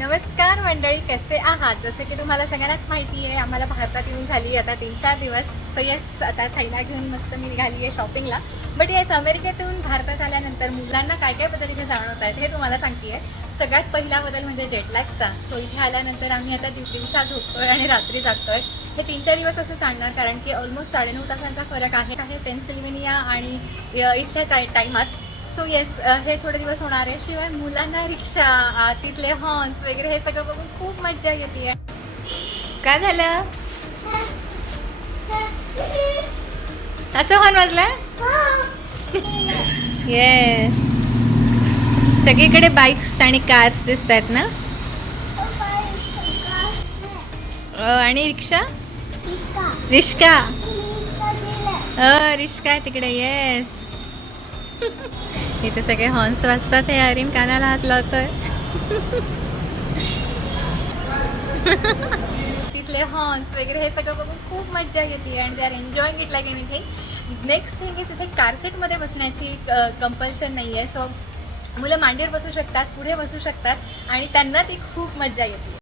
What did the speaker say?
नमस्कार मंडळी कसे आहात? जसं की तुम्हाला सगळ्यांनाच माहिती आहे आम्हाला भारतात येऊन झाली आता तीन चार दिवस. सो येस आता थैला घेऊन मस्त मी निघाली आहे शॉपिंगला बट येस अमेरिकेतून भारतात आल्यानंतर मुलांना काय काय बदल इथे जाणवत आहेत हे तुम्हाला सांगते सगळ्यात पहिला बदल म्हणजे जेटलॅगचा सो इथे आल्यानंतर आम्ही आता दिवसा झोपतोय आणि रात्री जागतोय हे तीन चार दिवस असं चालणार कारण की ऑलमोस्ट साडेनऊ तासांचा फरक आहे. आहे पेन्सिल्वेनिया आणि इथल्या टाय टायमात सो येस हे थोडे दिवस होणार आहे. शिवाय मुलांना रिक्षा तिथले हॉर्न्स वगैरे हे सगळं बघून खूप मज्जा येते. काय झालं? असं हॉर्न वाजलं येस सगळीकडे बाईक्स आणि कार्स दिसत आहेत ना आणि रिक्षा? रिश्का अ रिश्का आहे तिकडे. येस इथे सगळे हॉर्न्स वाजतात हे अरिन कानाला हात लावतोय. तिथले हॉर्न्स वगैरे हे सगळं बघून खूप मज्जा येते and they are enjoying it like anything next thing is इथे कारसेटमध्ये बसण्याची कंपल्शन नाही आहे सो मुलं मांडीवर बसू शकतात पुढे बसू शकतात आणि त्यांना ती खूप मज्जा येते.